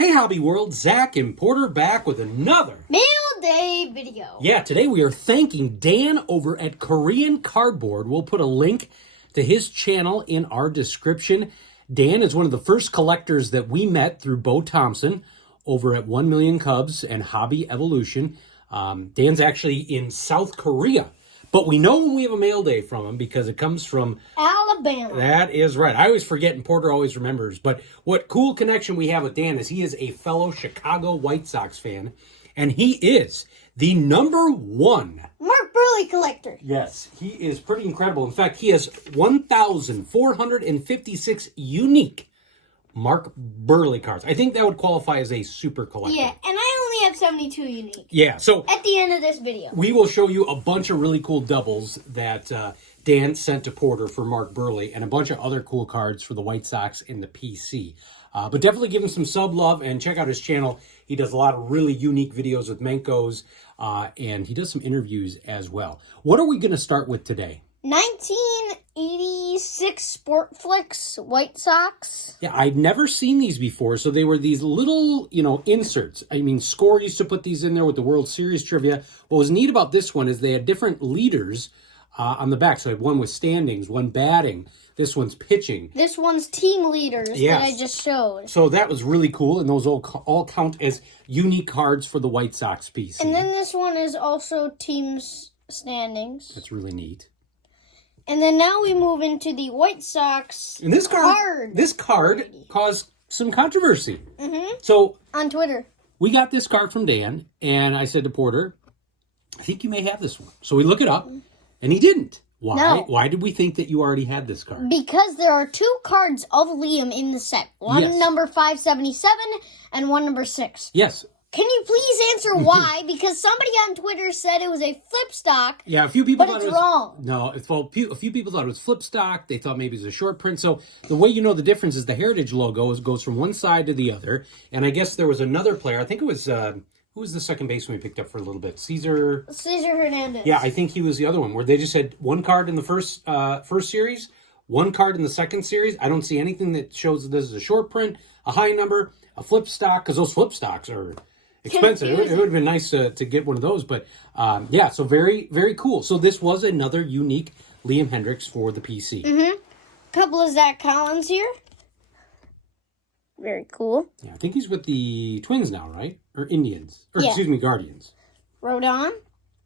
Hey Hobby World, Zach and Porter back with another Mail Day video. Yeah, today we are thanking Dan over at Korean Cardboard. We'll put a link to his channel in our description. Dan is one of the first collectors that we met through Bo Thompson over at 1 Million Cubs and Hobby Evolution. Dan's actually in South Korea, but we know when we have a mail day from him because it comes from Alabama. That is right. I always forget and Porter always remembers. But what cool connection we have with Dan is he is a fellow Chicago White Sox fan. And he is the #1 Mark Buehrle collector. Yes, he is pretty incredible. In fact, he has 1,456 unique Mark Buehrle cards. I think that would qualify as a super collector. Yeah, and I only have 72 unique. Yeah, so at the end of this video, we will show you a bunch of really cool doubles that Dan sent to Porter for Mark Buehrle and a bunch of other cool cards for the White Sox in the PC. But definitely give him some sub love and check out his channel. He does a lot of really unique videos with Menkos, and he does some interviews as well. What are we going to start with today? 1986 Sport Flicks White Sox. Yeah, I'd never seen these before. So they were these little, inserts. I mean, Score used to put these in there with the World Series trivia. What was neat about this one is they had different leaders on the back. So I had one with standings, one batting. This one's pitching. This one's team leaders that I just showed. So that was really cool, and those all count as unique cards for the White Sox PC. And then this one is also team's standings. That's really neat. And then now we move into the White Sox and this card. This card caused some controversy. So on Twitter, we got this card from Dan, and I said to Porter, I think you may have this one. So we look it up, and he didn't. Why? No. Why did we think that you already had this card? Because there are 2 cards of Liam in the set. One number 577 and one number 6. Yes. Can you please answer why? Because somebody on Twitter said it was a flip stock. Yeah, a few people but thought it's it was wrong. No, a few people thought it was flip stock. They thought maybe it was a short print. So the way you know the difference is the Heritage logo goes from one side to the other. And I guess there was another player. I think it was who was the second baseman we picked up for a little bit? Cesar Hernandez. Yeah, I think he was the other one where they just had one card in the first series, one card in the second series. I don't see anything that shows that this is a short print, a high number, a flip stock, because those flip stocks are expensive. It would have been nice to get one of those, but yeah, so very, very cool. So this was another unique Liam Hendricks for the PC. Couple of Zach Collins here. Very cool. Yeah, I think he's with the Twins now, right? Or Indians. Or excuse me, Guardians. Rodon.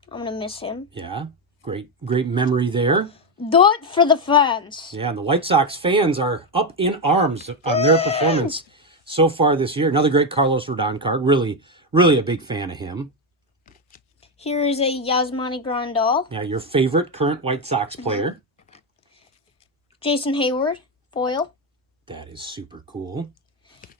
I'm going to miss him. Yeah, great memory there. Do it for the fans. Yeah, and the White Sox fans are up in arms on their performance so far this year. Another great Carlos Rodon card. Really, really a big fan of him. Here is a Yasmani Grandal. Yeah, your favorite current White Sox player. Jason Hayward, foil. That is super cool.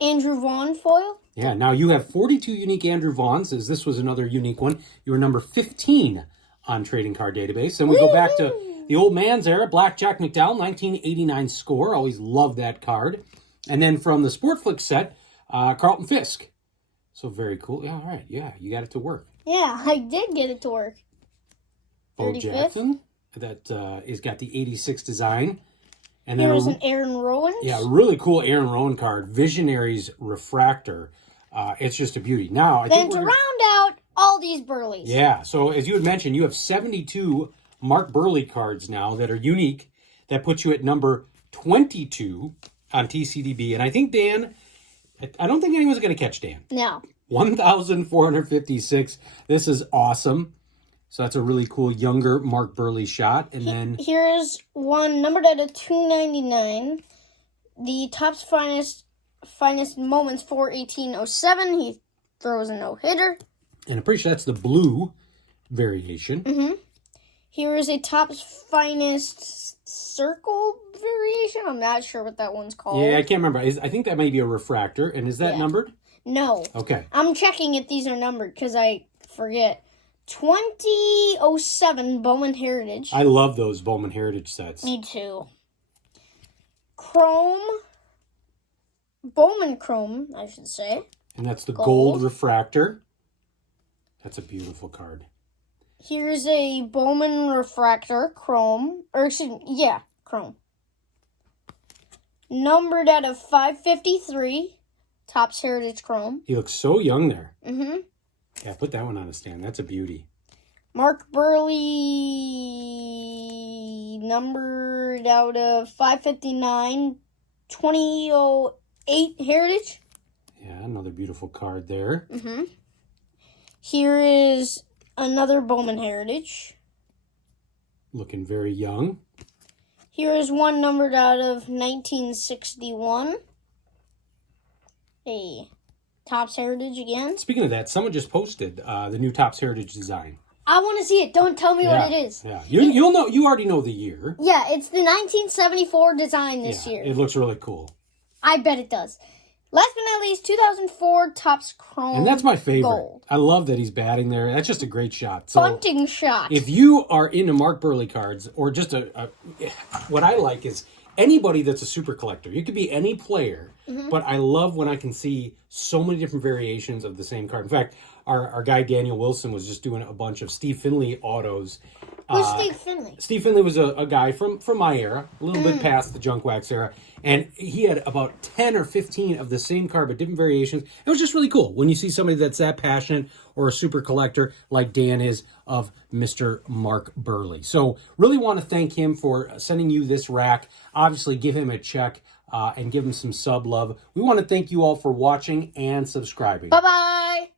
Andrew Vaughn, foil. Yeah, now you have 42 unique Andrew Vaughns, as this was another unique one. You were number 15 on Trading Card Database. And we go back to the old man's era, Blackjack McDowell, 1989 score. Always loved that card. And then from the Sport Flick set, Carlton Fisk. So very cool. Yeah, all right. Yeah, you got it to work. Yeah, I did get it to work. Bo Jackson, that is got the 86 design. And then there's an Aaron Rowan. Yeah, really cool Aaron Rowan card. Visionaries Refractor. It's just a beauty. Now, I think to round out all these Buehrles. Yeah, so as you had mentioned, you have 72 Mark Buehrle cards now that are unique. That puts you at number 22 on TCDB. And I think Dan, I don't think anyone's going to catch Dan. No. 1,456. This is awesome. So that's a really cool younger Mark Buehrle shot. And then here's one numbered at a 299. The Topps finest moments for 1807. He throws a no-hitter. And I'm pretty sure that's the blue variation. Here is a Topps finest circle variation. I'm not sure what that one's called. Yeah, I can't remember. I think that may be a refractor. And is that numbered? No. Okay. I'm checking if these are numbered because I forget. 2007 Bowman Heritage. I love those Bowman Heritage sets. Me too. Bowman Chrome, I should say. And that's the gold refractor. That's a beautiful card. Here's a Bowman Refractor Chrome. Or excuse me, Chrome. Numbered out of 553. Topps Heritage Chrome. He looks so young there. Mm-hmm. Yeah, put that one on a stand. That's a beauty. Mark Buehrle, numbered out of 559, 2008 Heritage. Yeah, another beautiful card there. Mm-hmm. Here is another Bowman Heritage. Looking very young. Here is one numbered out of 1961. A Topps Heritage again. Speaking of that, someone just posted the new Topps Heritage design. I want to see it. Don't tell me what it is. Yeah, you'll know. You already know the year. Yeah, it's the 1974 design this year. It looks really cool. I bet it does. Last but not least, 2004 Topps Chrome. And that's my favorite. Gold. I love that he's batting there. That's just a great shot. So Bunting shot. if you are into Mark Buehrle cards, or just what I like is anybody that's a super collector. You could be any player, but I love when I can see so many different variations of the same card. In fact, our guy Daniel Wilson was just doing a bunch of Steve Finley autos. Who's Steve Finley? Steve Finley was a guy from my era, a little bit past the junk wax era, and he had about 10 or 15 of the same card, but different variations. It was just really cool when you see somebody that's that passionate or a super collector like Dan is of Mr. Mark Buehrle. So really want to thank him for sending you this rack. Obviously, give him a check and give him some sub love. We want to thank you all for watching and subscribing. Bye-bye.